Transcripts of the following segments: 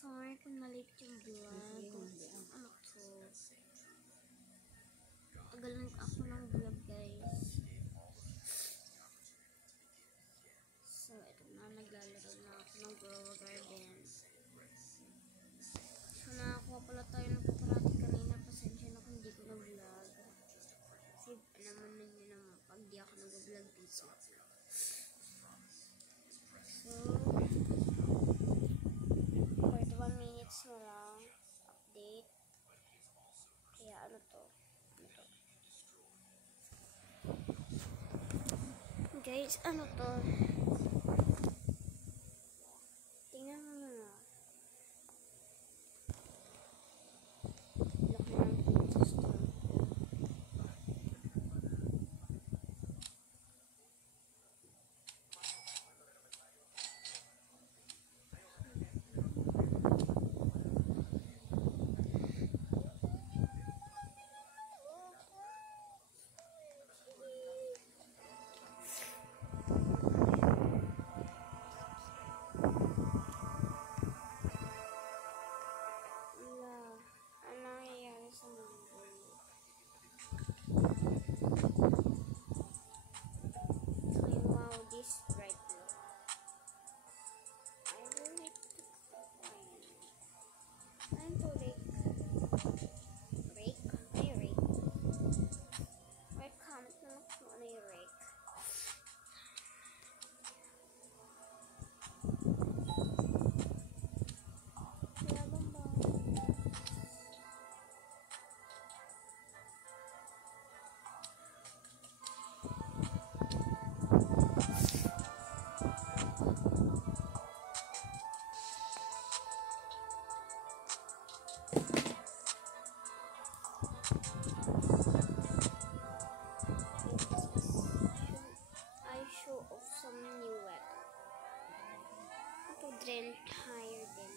Sorry kung na-late yung vlog. Ano to? Tagalan ako ng vlog, guys. So, ito na. Naglalaro na ako ng Grow a Garden. So, nakakuha pala tayo ng paparati kanina. Pasensya na kung hindi ko na-vlog. Kasi, alaman ninyo naman pag di ako nag-vlog dito. So, 41 minutes na lang. Update. Kaya, ano to? Guys, ano to? Tingnan mo na. Laki ng princess to. Drill higher than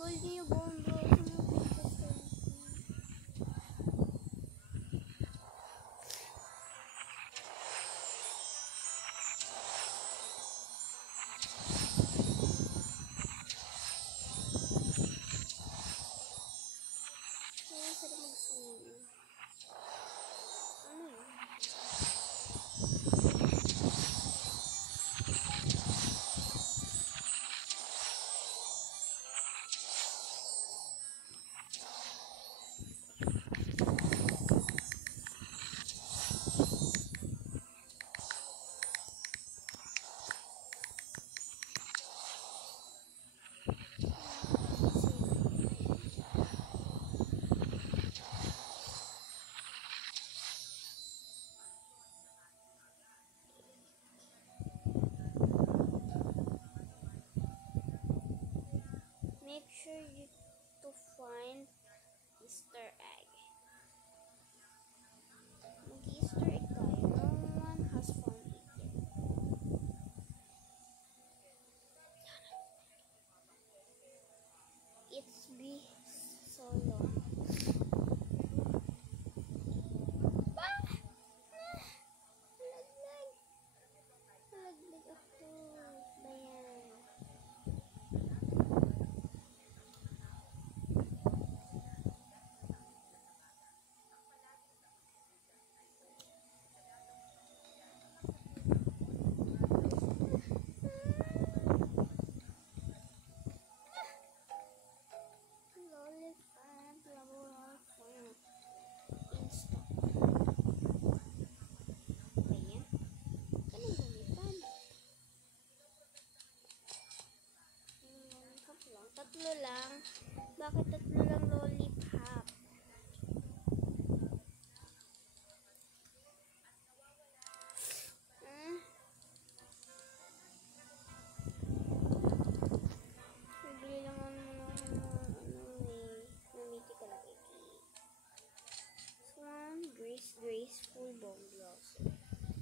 gold niyo bone bro. Make sure you to find Easter egg. Mag-Easter egg tayo. No one has found it yet. It's been so long. Nalaglag ako. Bayan.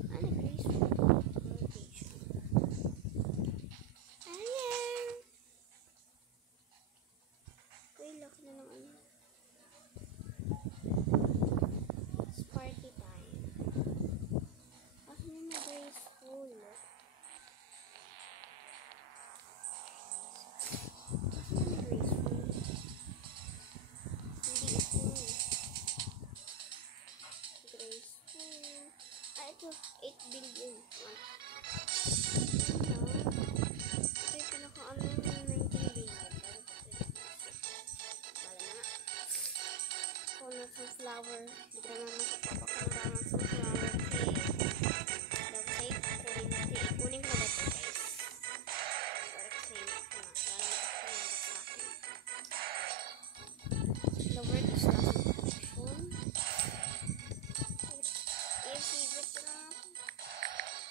Ano graceful rotation? Ayan! Uy, laki na ng ano. It's party time. Asan yung graceful? Asan yung graceful? Hindi ito. Graceful. Ah, ito. 8 billion. Ano? Ito yung pinaka-ano yung 19 billion. Wala na nga. Kuno sa flower. Hindi ka naman makapapakanaraman sa flower. Okay. Kunin ko na ba ito, guys? Para kasi para makapalabat sa akin. The word is classification. Yung favorite ko lang ako.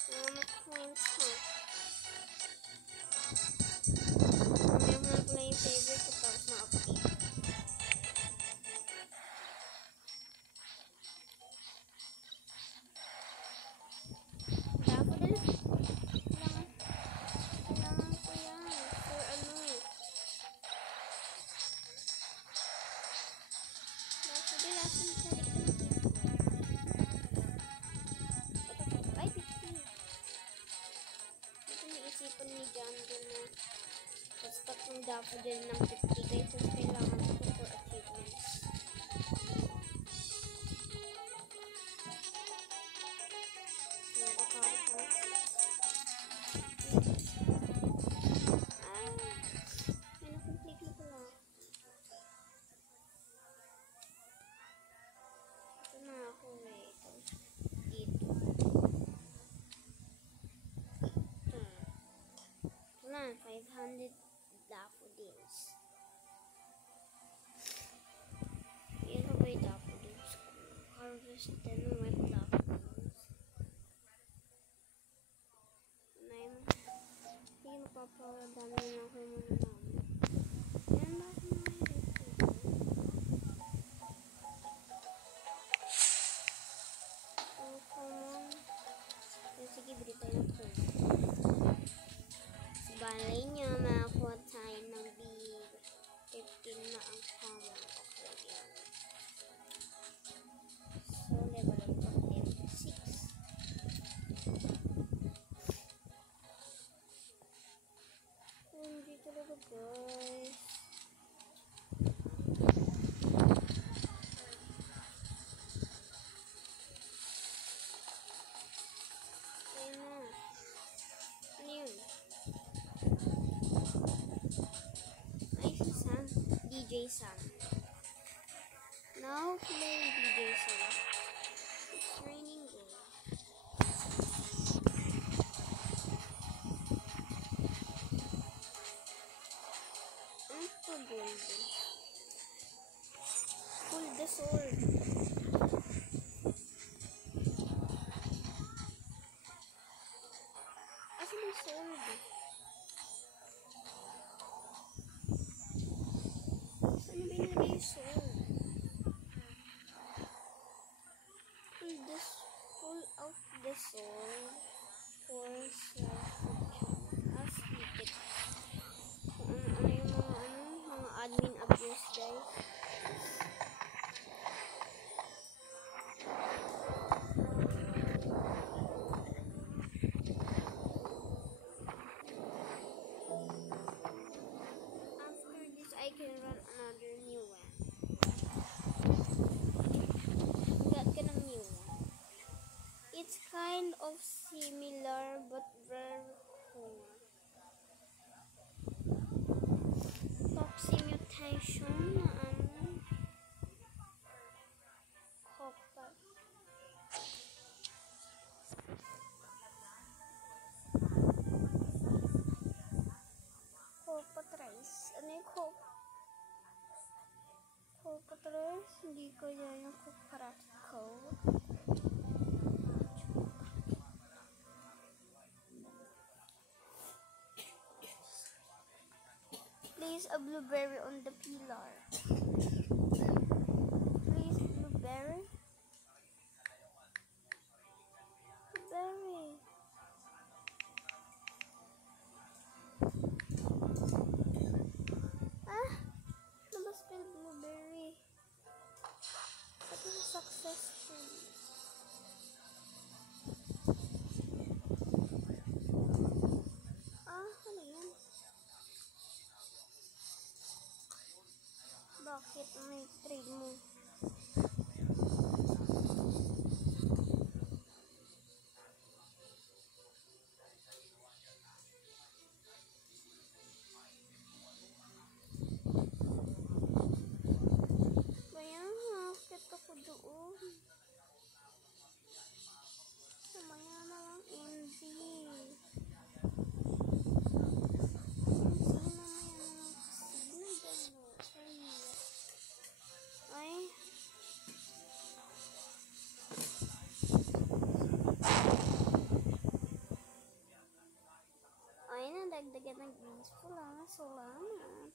Mga coins, ha? Mamaya mo lang pala yung favorite ko tapos na-update. Daffodil? Kailangan ko yan. For ano? Daffodil, asan sa ay, 50. Ito naisipan ni John din na basta kung daffodil ng 50 guys, so kailangan ko for achievements. So, kakapos. May na-complete na pala. Ito na ako eh. Tapos dito. Ito na, 500 daffodils. Yan pa ba yung daffodils ko? Harvest 10 wet daffodils. Hindi mapapadami na ako yung muna namin. Yan ba ako na dito? Oh, come on. Sige, bili tayo ng ito. Sa balay niya, makakuha tayo ng big 15 na ang common. Okay, yan. So, level up of level 6. Hindi talaga, guys. Ayun na. Ano yun? Ay, si Sam. DJ Sam. Now, playing DJ Sam. It's raining gold. Ano pa gold? Pull the sword. Asan yung sword? Saan ba nilagay yung sword? Pull out the sword for self-protection. I'll speak it. Kung ano yung mga admin abuse, guys. After this, I can run another new one. Got ka ng new one. It's kind of similar but very cool. Toxic mutation and copper. Copatrice. Ano yung Copatrice? Hindi ko yan yung Coparatico. Place a blueberry on the pillar. Place blueberry. Blueberry. Ah! Nabaspil blueberry. Ito na successful. Ano yan? Bakit may trade mo? Doon. Mamaya na lang, Envy. Ay. Ay, nadagdagan ng greens pula. Salamat.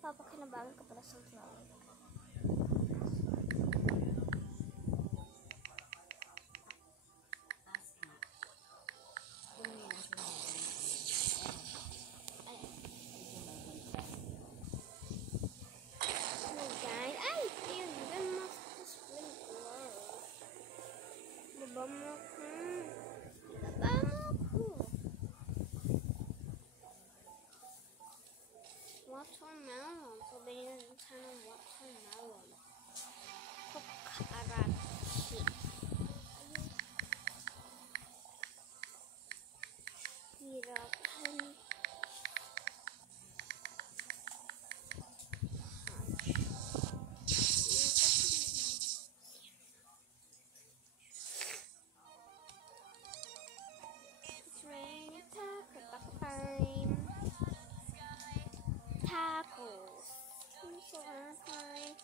Papakinabagan ka pala sa flower. Watermelon. So, binigyan natin sana ng watermelon. Kokarachi. Hirapan. It's raining taco time. Tacos. So, fine.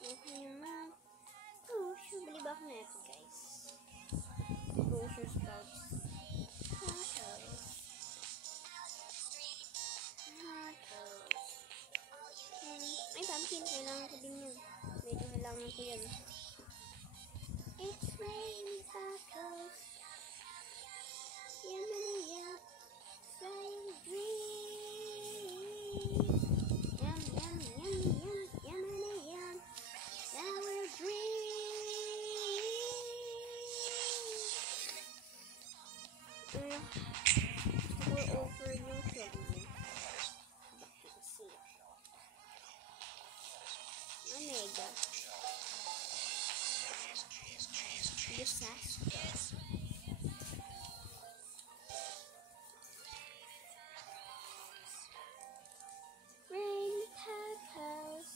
Okay naman. Oh, sure. Bili ba ako na ito, guys? Grocery sprouts. Tacos. Ay, pumpkin. Kailangan ko din yun. Medyo kailangan ko yan. It's raining tacos. Yum, yum, yum. Flying dreams. Yum, yum, yum, yum. Yum, yum, yum. Sour dreams. We're over yung candy. Omega. Disaster. Rainy tacos.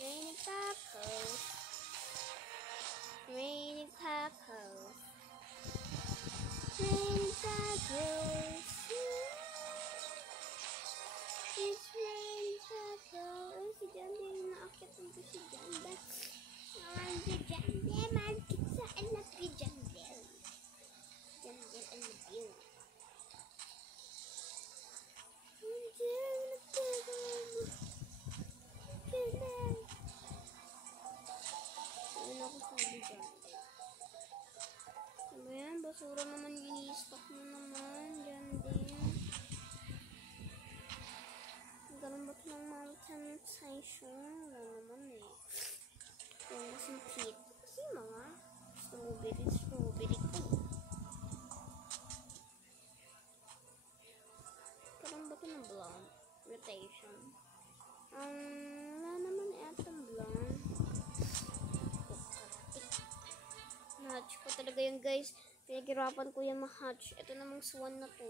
Rainy tacos. Rainy tacos. Rainy tacos. It's raining tacos. Si Jande, naakit ang si Jande. Naman si Jande, malkit sa anak si Jande. Jande, I love you. Ano ako sabi Jande? Ano yan? Basura naman yung i-stock mo naman, Jande. Ganun ba ito ng mountain station? Wala naman eh. Yung kasing pit. Kasi mga strawberry ko. Ganun ba ito ng blonde? Rotation. Wala naman etong blonde. Na-hatch ko talaga yun, guys. Pinaghirapan ko yung ma-hatch. Ito namang swan na to.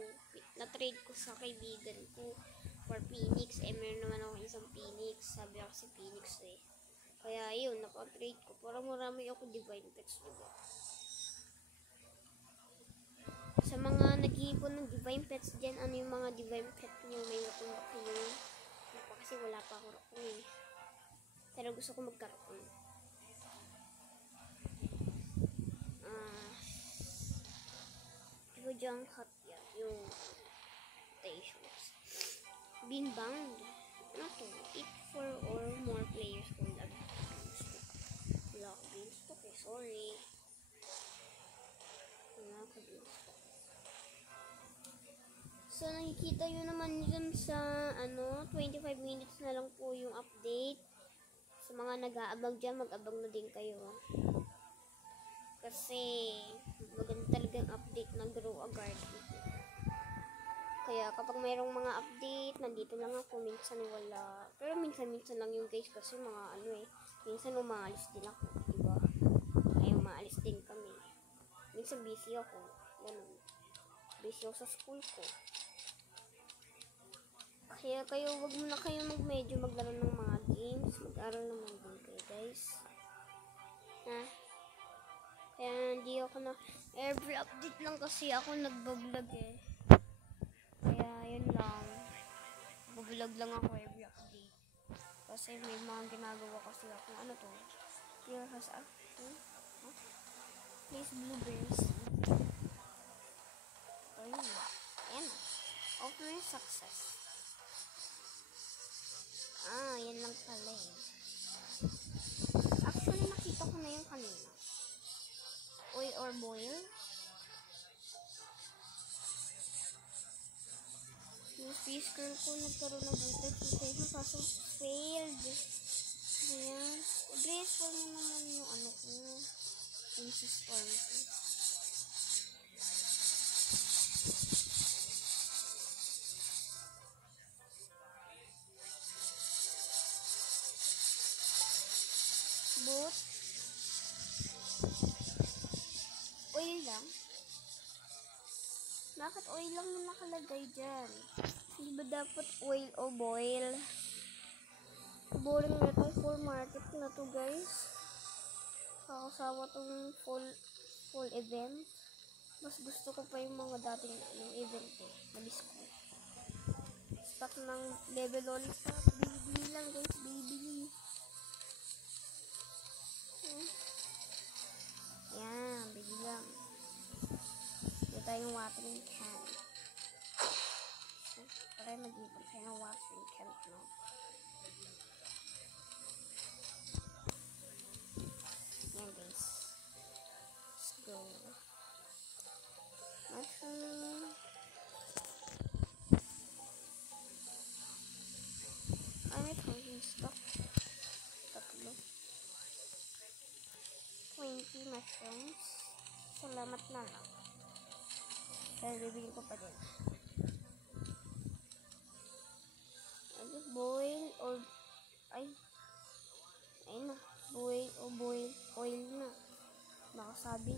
Na-trade ko sa kaibigan ko. For Phoenix, meron naman ako isang Phoenix. Sabi ako si Phoenix eh. Kaya yun, napa-trade ko. Para marami ako divine pets, diba? Sa mga nag-iipon ng divine pets dyan, ano yung mga divine pet nyo? May rakon ba kayo? Kasi wala pa ako rakon eh. Pero gusto ko magkarakon. Diba dyan hot yan? Yung rotations. Beanbound. Ano to? 8 or more players kung lagi. Wala ko beanstalk eh. Sorry. Wala nakakabilis po. So, nakikita nyo naman dyan sa, 25 minutes na lang po yung update. Sa mga nag-aabag dyan, mag-abag na din kayo. Kasi, maganda talagang update ng Grow a Garden. Kaya, kapag mayroong mga update, nandito lang ako, minsan wala. Pero minsan-minsan lang yung guys, kasi minsan umaalis din ako, diba? Kaya umaalis din kami. Minsan busy ako, ganun. Busy ako sa school ko. Kaya kayo, wag muna kayo medyo maglaro ng mga games. Mag-aral naman din kayo, guys. Kaya hindi ako every update lang kasi ako nagbablog eh. Kaya yun lang. Bablog lang ako every update. Kasi may mga ginagawa kasi ako. Ano to? Here has Please blueberries. Ayun. Ayan. Offering success. Yan lang pala eh. Actually, nakita ko na yung kanina. Oil or boil. Yung fish curl ko nagkaroon ng buntag. Kaso failed. Ayan. Graceful mo naman yung ko. Princess form ko. But oil lang. Bakit oil lang yung nakalagay dyan? Hindi ba dapat oil o boil? Boring na itong full market na to, guys. Kakasawa tong full event. Mas gusto ko pa yung mga dating event eh. Nabis ko. Stock ng level lollipop. Bibili lang, guys. Bibili. Yan, bigyan lang. Ito tayong watering can. Try mag-ipon tayo ng watering can, no? Yan, guys. Let's go. Mushroom. May thousand stock. Tatlo. 20 mushrooms. Salamat na lang. Kaya bibigyan ko pa din. Boil or ayun na. Boil o boil oil na. Nakasabi.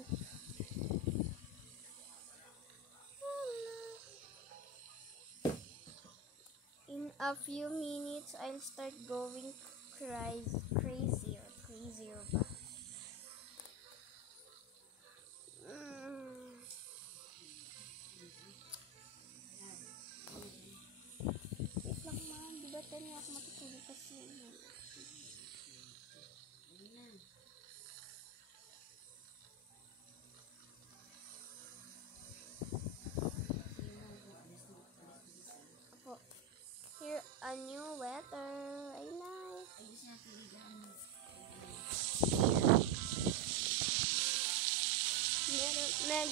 In a few minutes, I'll start going crazier ba? Hindi ako matutulog kasi here a new weather. I like.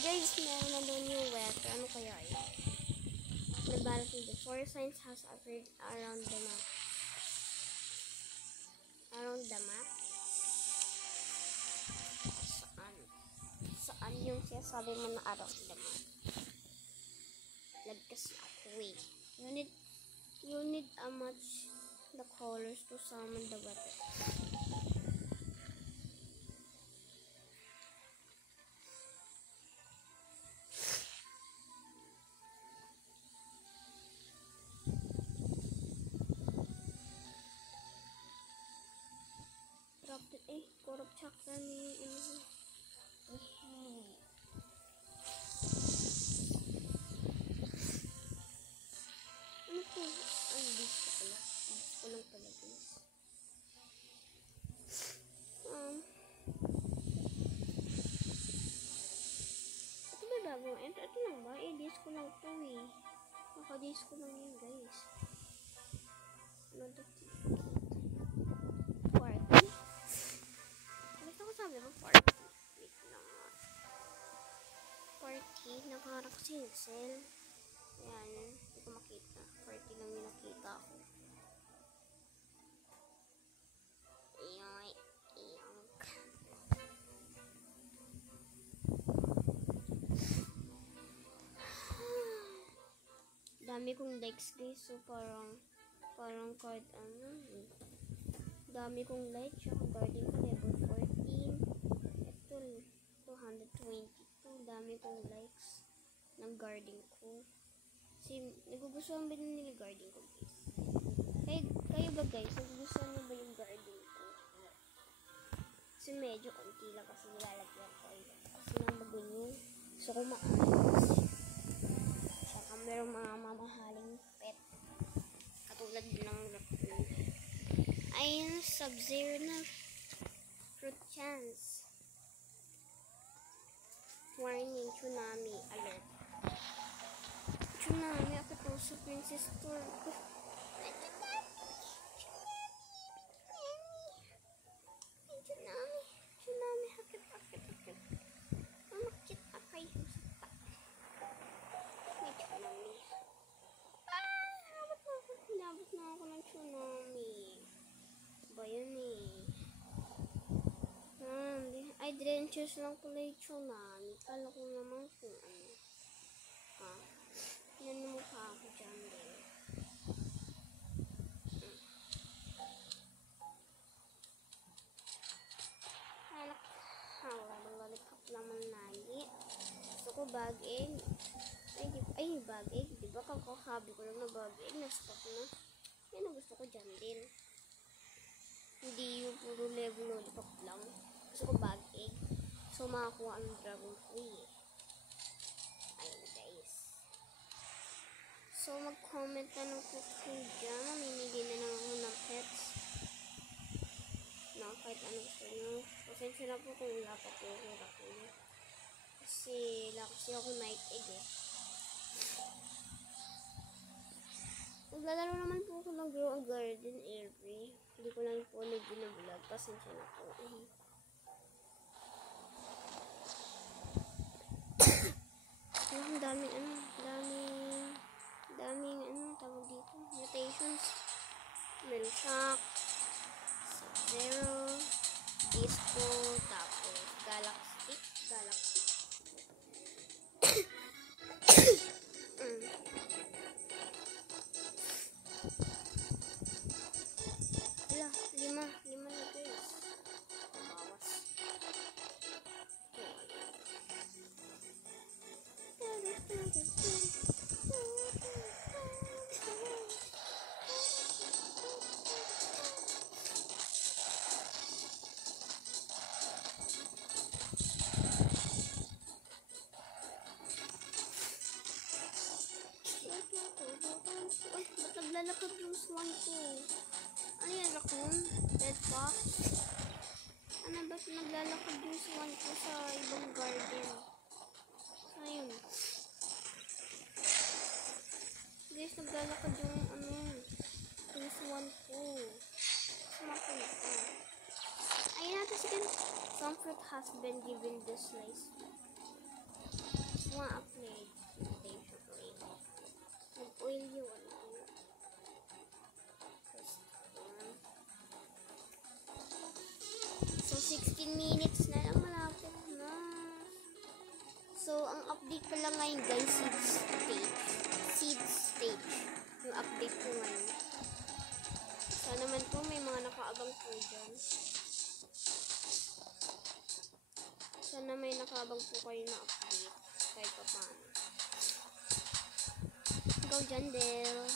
Guys, meron na daw new weather. Ano kaya yun? Nabalot nito. 4 signs has appeared around the map. Saan yung sinasabi mo na around the map? Lagkas ako eh. You need a match the colors to summon the weather. Korop chakra ni ano po? Ay, this ko pala. This ko lang pala, guys. Ito ba bago? Ito lang ba? This ko lang po eh. Naka-this ko lang yun, guys. Ano ito? Sabi mo 40. Wait lang. 40 40. Nakaharap kasi yung cell. Ayan. Hindi ko makita. 40 lang yung nakita ko. Ayan. Dami kong likes guys. So parang card dami kong likes. Yung guarding ko level 14. Ito 222. Dami kong likes ng guarding ko. Kasi nagugustuhan ba nila guarding ko guys? Kayo ba guys? Nagugustuhan nyo ba yung guarding ko? Kasi medyo konti lang kasi nilalagyan ko. Kasi nang magulo. Gusto ko maayos. Saka merong mga mamahaling pet. Katulad ng raccoon. Ayun, Sub-Zero na fruit chance. Warning, tsunami alert. Tsunami, ako to sa Princess Store. Tsunami, hakit. Mamakit akay sa pa. May tsunami. Hinabot na ako ng tsunami. Ba yun eh. Ay, drenches lang pala yung tsunami. Kala ko naman kung ano. Ha? Yan yung mukha ako dyan din. Lollipop naman lagi. Gusto ko bag egg. Bag egg. Diba kakahabi ko lang na bag egg. Na-stop na. Yan ang gusto ko dyan din. Hindi yung puro level lollipop lang. Gusto ko bag egg. So, makakuha ang dragon free. Ayun, guys. So, mag-comment na lang po kayo dyan. Mamimili na lang ako ng pets. No, kahit ano gusto nyo. Pasensya na po kung wala pa po ako raccoon. Kasi, ako night egg eh. Naglalaro naman po ako ng Grow a Garden every. Hindi ko lang po nag-vlog. Pasensya na po. Ang daming tawag dito. Mutations. Milshock. Sub-Zero. Disco. Tapos Galaxy. Lima na guys. Bawas. Ba't naglalakad yung swan ko? Ano yan, raccoon? Red fox? Ano ba't naglalakad yung swan ko sa ibang garden? Ayun. Guys, naglalakad yung swan ko. Sumapunta. Ayun natin sige. Some fruit has been given the slice. Upgrade. Mag-oil yun. So, 16 minutes na lang, malapit na. So, ang update pa lang ngayon guys, seed stage. Yung update ko ngayon. Sana naman po may mga nakaabang po dyan. Sana may nakaabang po kayo na update. Kahit pa paano. Go Jandel.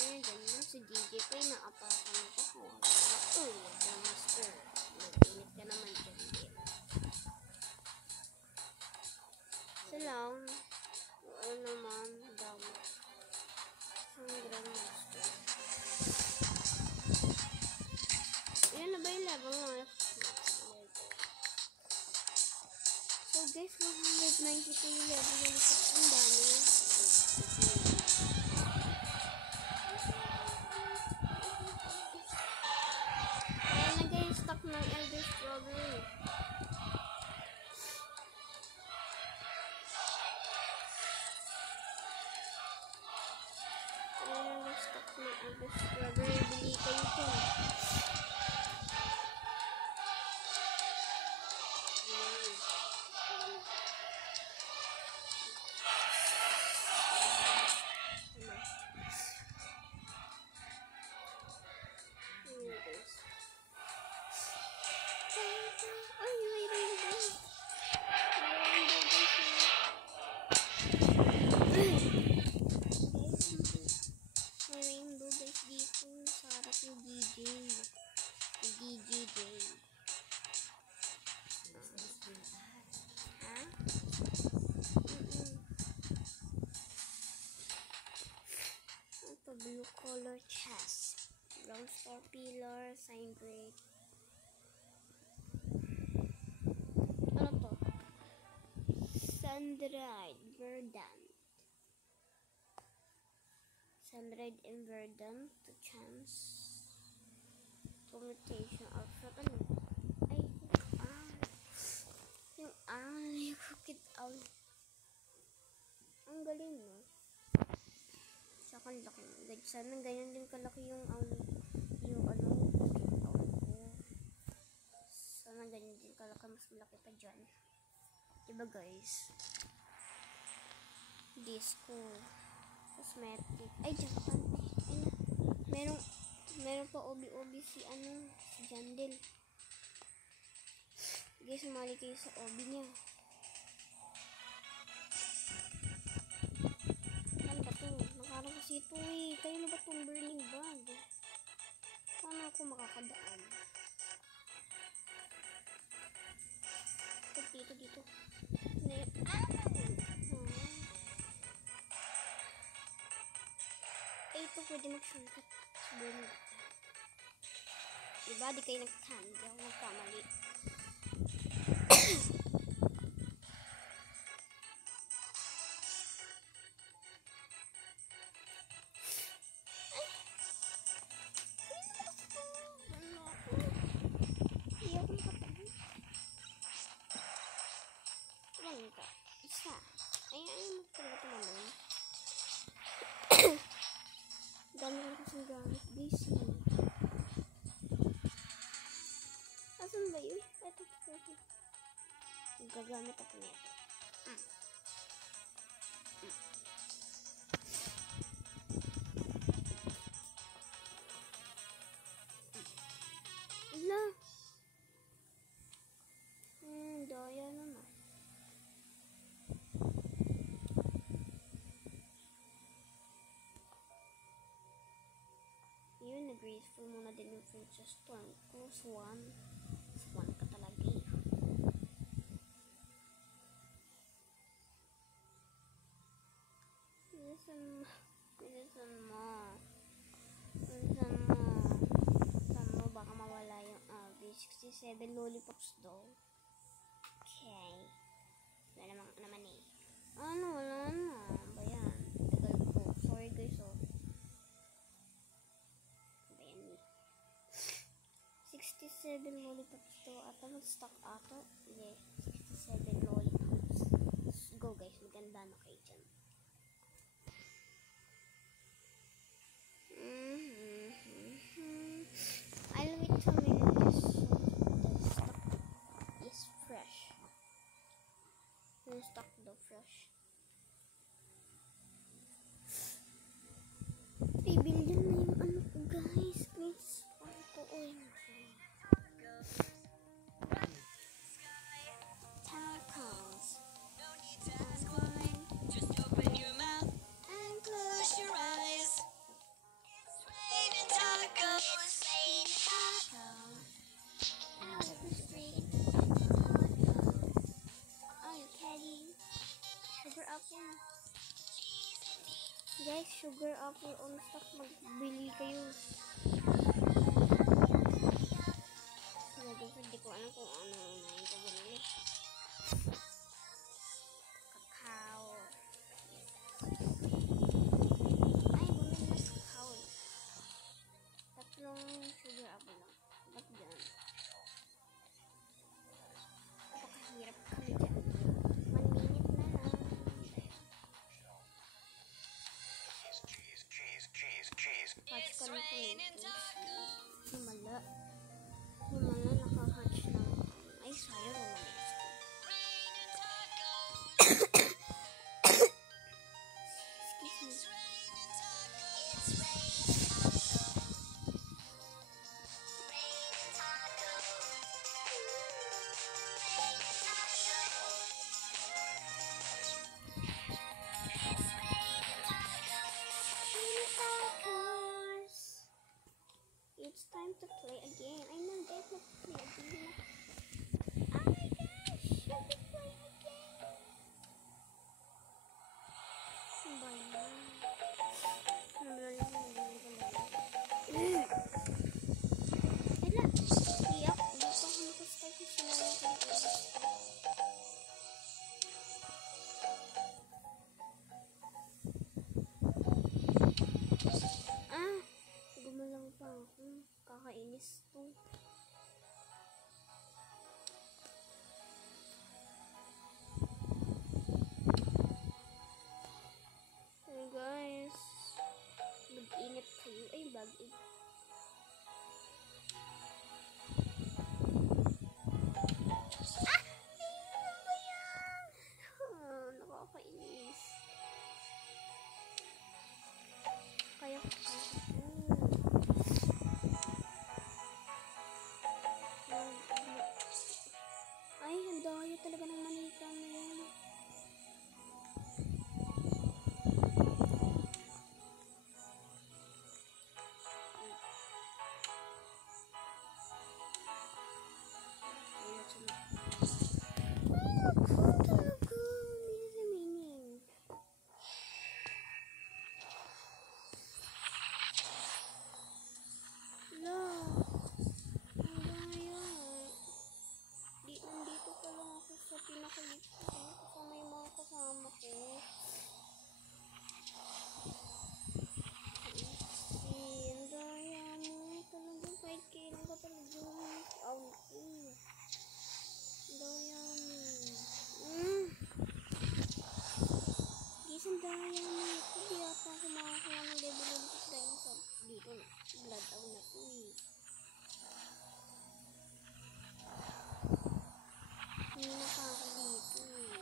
Ayun, dyan na. Si DJ pa yung naapakan ko. Uy, master. Nag-init ka naman dyan. Lang. Ano naman, dami. Ang grandmaster. Ayan na ba yung level na? So guys, 192 yung level na ito. Ang dami na. May August strawberry. Bili kayo ito. Ay, may rainbow. May rainbow guys dito. Sa harap yung DJ. Yung DJ. Ha? Ito, blue color chest. Brown star pillar, sign grade. Ano to? Sun-dried verdant. Sun-dried and verdant to chance. Permutation of fruit. Ano? Ay, yung cooked out. Ang galing, no? Saka laki. Sana ganyan din kalaki yung cooked out ko. Sana ganyan din kalaki. Mas malaki pa dyan. Diba guys? Disco. Cosmetic. Ay, Japan. Meron pa obi-obi si Jandel. Guys, sumali kayo sa obi niya. Ano ba to? Nakarang kasi ito eh. Kayo na ba itong burning bag? Paano ako makakadaan? Dito. Ito pwede mag-shortcut sa burning bag. Diba? Di kayo nag-cam. Di ako nagkamali. Isa. Ayan, talaga tumalon. Dami lang kasing gamit. Guys, asan ba yun? Ito. Gagamit ako nito. Ala. Daya naman. Yun, nag-graceful muna din yung Princess Storm ko. Swan ka talaga eh. Bilisan mo. Baka mawala yung V67 lollipops daw. Okay. Wala naman eh. Wala na. Ba yan? Tagal ko. Sorry guys, oh. 67 lollipops to. Ata mag-stock ata. Yeah, 67 lollipops. Let's go guys. Maganda na kayo dyan. I'll wait 2 minutes. The stock is fresh. Yung stock daw fresh. Bibilyan na yung ano ko guys. Please. Ano ko oil. Guys, sugar apple on stock. Magbili kayo. Hindi ko alam kung ano unahin ko bumili. Kakao. Ay, bumili na kakao. Tatlong sugar apple lang. Ba't dyan? Napakahirap kami dyan. 1 minute na lang. Cheese. ng tomatoes. Himala. Himala nakahatch ng... Ay, sayang umalis ko. Excuse me. It's time to play again. I know that to play again. Oh my gosh! Should we play again? Hala! Iyak! Dito ako nakastart na sila. Gumalang pa ako. Kakainis to. Hey guys. Mag-ingat kayo. Ay, bag-ig. Nakakainis. Kaya ko ay, ang daya talaga ng manika na yan. Kasama yung mga kasama ko. Ang daya mo. Talagang 5K lang ka talaga. Ang daya mo. Guys, ang daya mo. Hindi ata ako makakuha ng level 1 dahil sa dito. Blood out na to eh. Hindi na pa ako dito eh.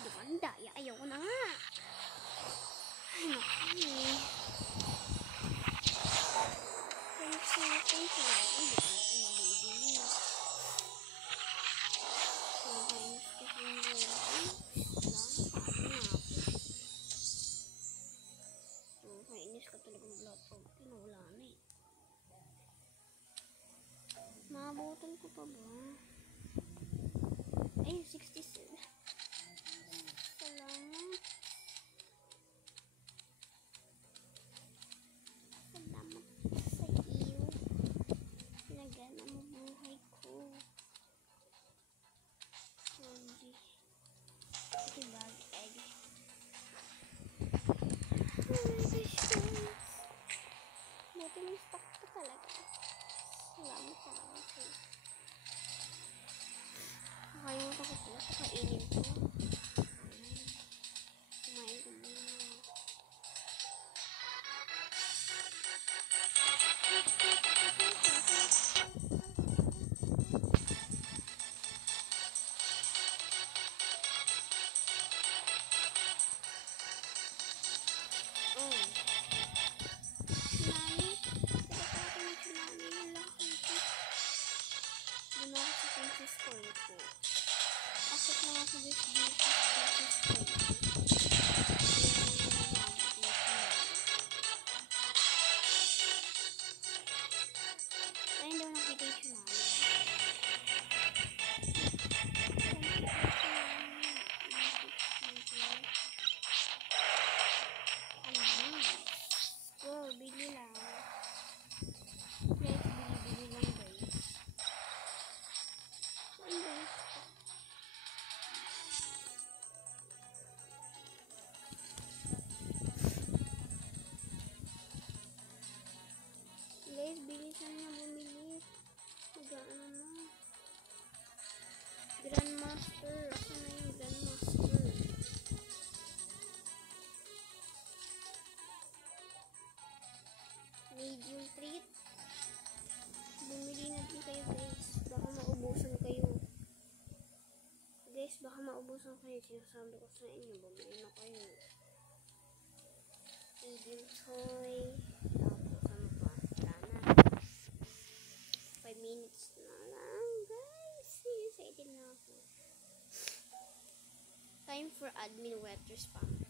Diba ang daya? Ayaw ko na nga. Ay, naku eh. Thanks na. Hindi ko na kumabili. Nakainis ko sa mga nakainis ka talagang blood out. Pinawala na eh. Maabutan ko pa ba? Ay, 67. Salamat. Salamat sa iyo. Pinagana mo buhay ko. Hindi. Ito bag egg. Oh my gosh, guys. Buti may stock pa talaga. Salamat talaga sa'yo. Nakalimutan ko pala sa kainin ko. Kumain ko muna. Pasok na ako dito ay, hindi ako nakita yung tsunami. Ano ba? yung sinasabi ko sa inyo, bumili na kayo. Medium toy. Tapos ano pa? Wala na. 5 minutes na lang, guys. Excited na ako. Time for admin weather spam.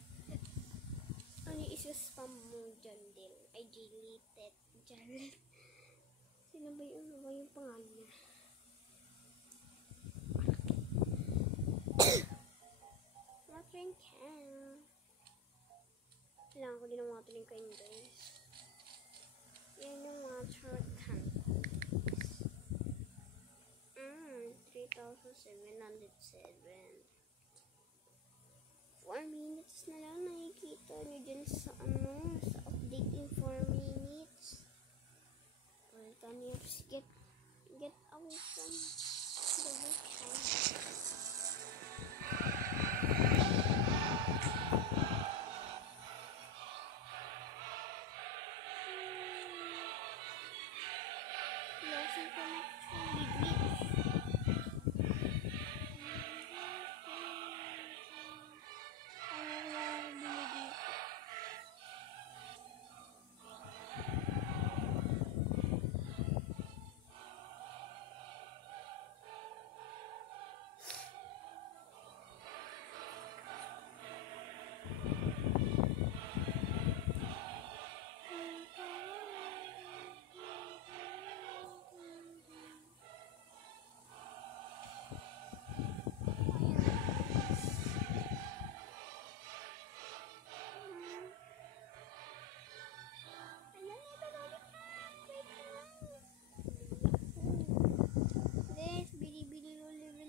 Ano yung isa-spam mo dyan din? Ay, Jilitet. Jalet. Sino ba yung, ano ba yung pangalan niya? Watering can. Kailangan ko din ng watering can, guys. Yan yung water can. 3,707. 4 minutes na lang nakikita nyo dyan sa sa update in 4 minutes. Well, can you get away from the weekend? Losing connection with glitch.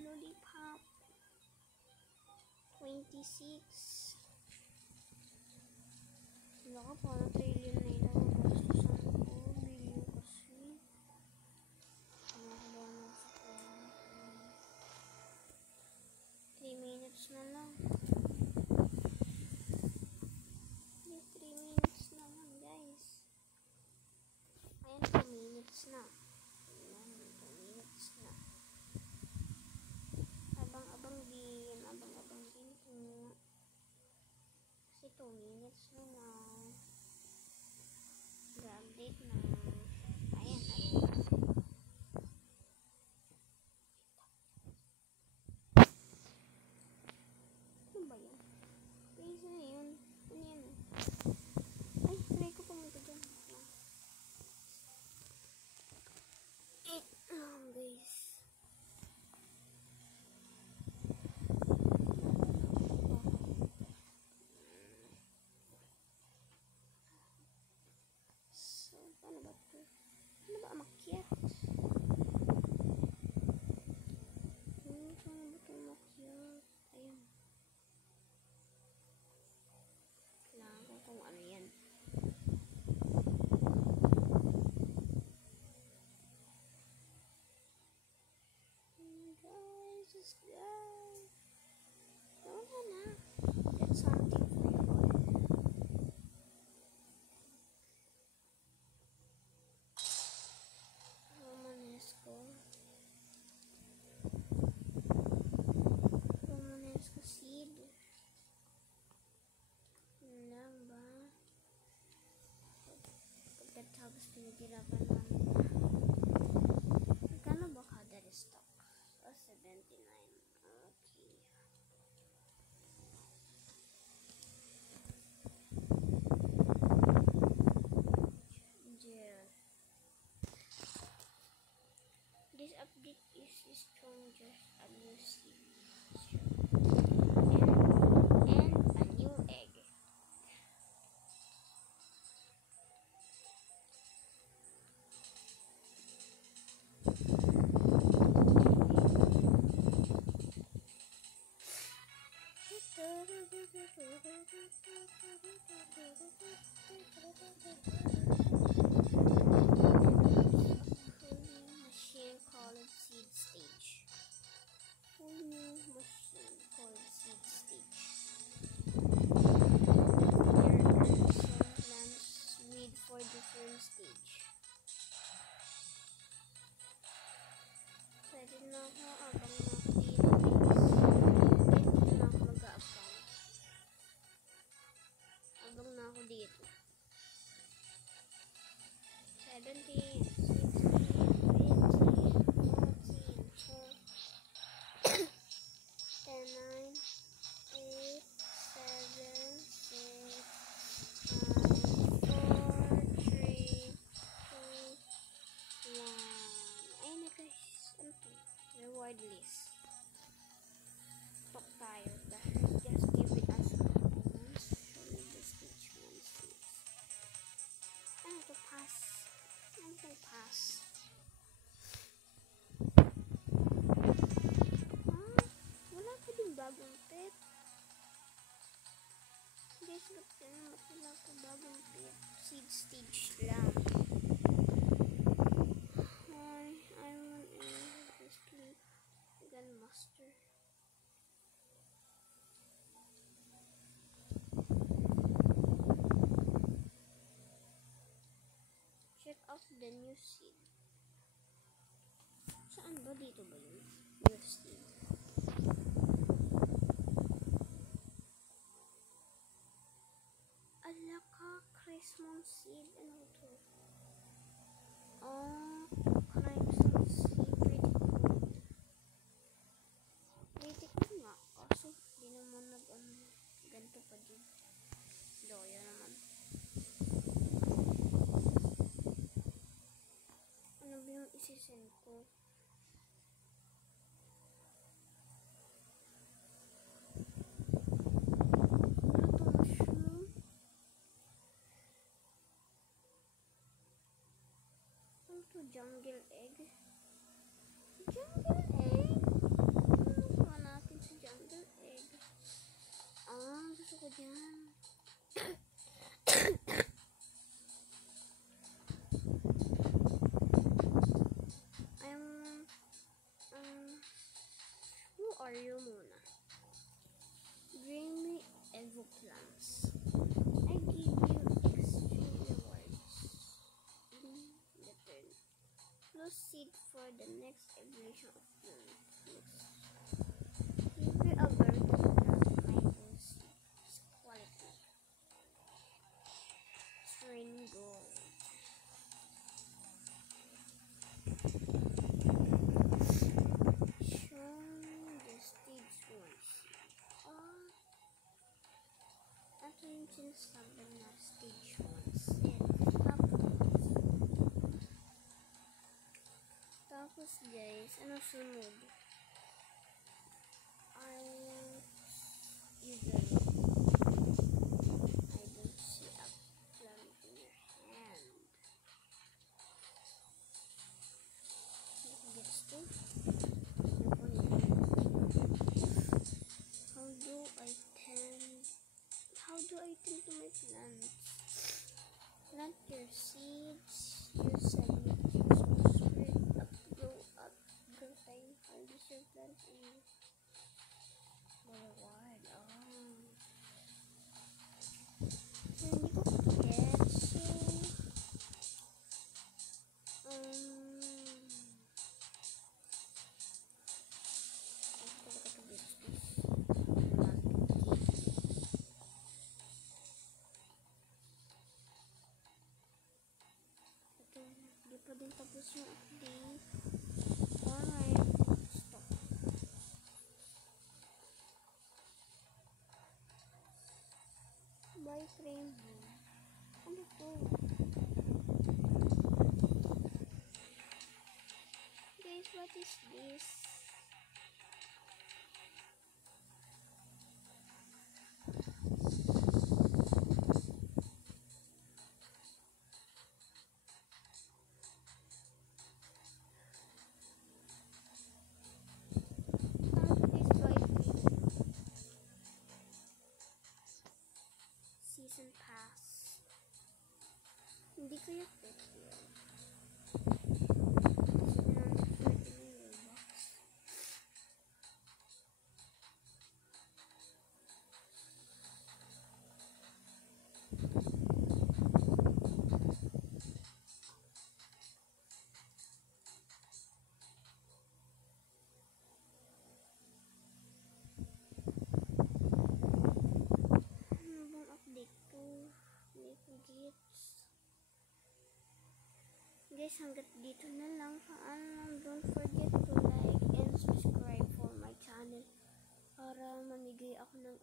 Lollipop 26. Wala ka pa na trillion na ilagastusan ko. Billion kasi. Nakakaba na sa 3 minutes na lang. 3 minutes na lang, guys. Ayan, 2 minutes na. Ayan, 2 minutes na. Abang-abang din. Abang-abang din po. Kasi 2 minutes na na. Update na. Ayan, ayan. Ano ba yan? Pisa na yun. Ano yan? Ay, try ko pumunta dyan. Guys. So, paano ba ito? Ano ba makyat? Paano ba ito makyat? Ayun. Kailangan ko kung ano yan. Guys, just go. Wala na. Get something for your boy. Romanesco. Romanesco seed. Lang ba? Pagkatapos pinagirapan namin na. Magkano ba kada restock? 79. Okay. Yeah. This update is stronger a new series and a new egg. ako dito. 17, 16, 15, 14, 10, 9, 8, 7, 6, 5, 4, 3, 2, 1. Ayun na guys. Ano to? Reward list. Talk tayo. Just giving us bonus. Show me the stage ones. Ano to? Pass. Ano to? Pass. Wala pa din bagong pet. Guys, ba't wala pa bagong pet? Seed stage lang. I want to sleep. Gunmaster. Check out the new seed. Saan ba? Dito ba yun? New seed. Alaka Christmas seed. Ano to? Crimson seed. Pretty cool. Pretty cool nga. Kaso, di naman ganito pa din. Doya naman. Ano ba yung isisend ko? Jungle egg. Jungle egg. Kuha natin sa jungle egg. Gusto ko dyan. Who are you muna? Bring me Evo plants. I give you extreme rewards. The turn. Plus seed for the next evolution of plant. Give me a bird plant minus quality. Train gold. Show me the stage ones. Ito yung sinasabi na stage ones. Tapos guys, ano sunod? I want either. I don't see a plant in your hand. Gets to. How do I tend to my plants? Plant your seeds. Use a grow time. Harvest your plants in Boulevard. So, hindi ko get. Hindi pa din tapos yung update. Alright, stop. Buy frame. Ano to? Guys, what is this? Season pass. Hindi kaya pet yun. Ano bang update to? gifts. Guys, hanggat dito na lang. Don't forget to like and subscribe for my channel para mamigay ako ng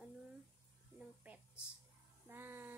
ng pets. Bye!